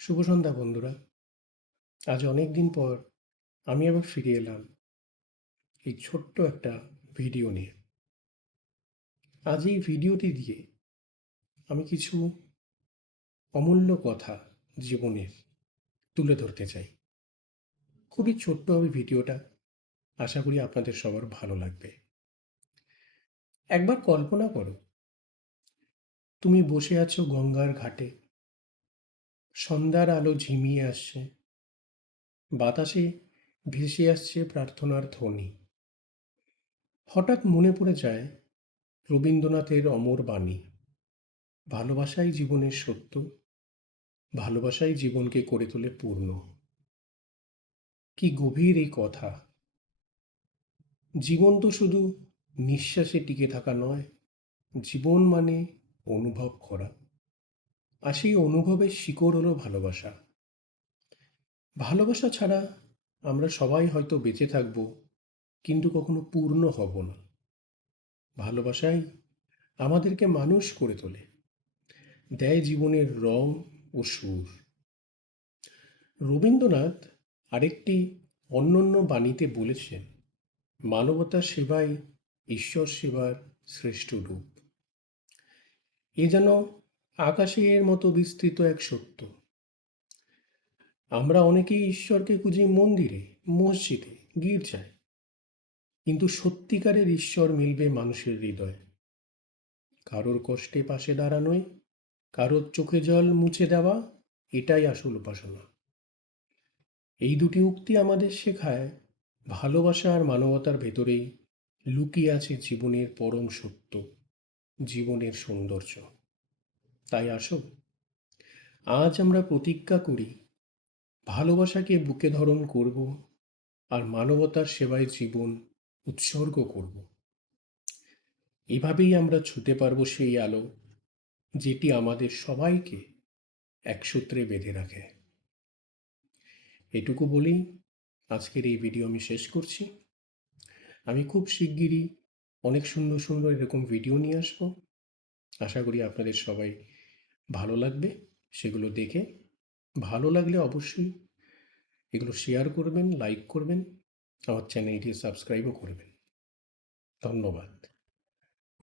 শুভ সন্ধ্যা বন্ধুরা। আজ অনেক দিন পর আমি আবার ফিরে এলাম এই ছোট্ট একটা ভিডিও নিয়ে। আজ এই ভিডিওটি দিয়ে আমি কিছু অমূল্য কথা জীবনের তুলে ধরতে চাই। খুবই ছোট্ট হবে ভিডিওটা, আশা করি আপনাদের সবার ভালো লাগবে। একবার কল্পনা করো, তুমি বসে আছো গঙ্গার ঘাটে, সন্ধ্যার আলো ঝিমিয়ে আসছে, বাতাসে ভেসে আসছে প্রার্থনার ধ্বনি। হঠাৎ মনে পড়ে যায় রবীন্দ্রনাথের অমর বাণী, ভালোবাসাই জীবনের সত্য, ভালোবাসাই জীবনকে করে তোলে পূর্ণ। কি গভীর এই কথা! জীবন তো শুধু নিঃশ্বাসে টিকে থাকা নয়, জীবন মানে অনুভব করা। আর সেই অনুভবের শিকড় হলো ভালোবাসা। ভালোবাসা ছাড়া আমরা সবাই হয়তো বেঁচে থাকব, কিন্তু কখনো পূর্ণ হব না। ভালোবাসাই আমাদেরকে মানুষ করে তোলে, দেয় জীবনের রং ও সুর। রবীন্দ্রনাথ আরেকটি অনন্য বাণীতে বলেছেন, মানবতার সেবাই ঈশ্বর সেবার শ্রেষ্ঠ রূপ। এ যেন আকাশের মতো বিস্তৃত এক সত্য। আমরা অনেকেই ঈশ্বরকে খুঁজি মন্দিরে, মসজিদে, গির্জায়, কিন্তু সত্যিকারের ঈশ্বর মিলবে মানুষের হৃদয়ে। কারোর কষ্টে পাশে দাঁড়ানোই, কারোর চোখে জল মুছে দেওয়া, এটাই আসল উপাসনা। এই দুটি উক্তি আমাদের শেখায়, ভালোবাসা আর মানবতার ভেতরেই লুকিয়ে আছে জীবনের পরম সত্য, জীবনের সৌন্দর্য। তাই আসো, আজ আমরা প্রতিজ্ঞা করি, ভালোবাসাকে বুকে ধারণ করব আর মানবতার সেবায় জীবন উৎসর্গ করব। এভাবেই আমরা ছুঁতে পারবো সেই আলো, যেটি আমাদের সবাইকে এক সূত্রে বেঁধে রাখে। এটুকু বলেই আজকের এই ভিডিও আমি শেষ করছি। আমি খুব শিগগিরই অনেক সুন্দর সুন্দর এরকম ভিডিও নিয়ে আসবো। আশা করি আপনাদের সবাই ভালো লাগবে সেগুলো দেখে। ভালো লাগলে অবশ্যই এগুলো শেয়ার করবেন, লাইক করবেন, আমার চ্যানেলটি সাবস্ক্রাইবও করবেন। ধন্যবাদ।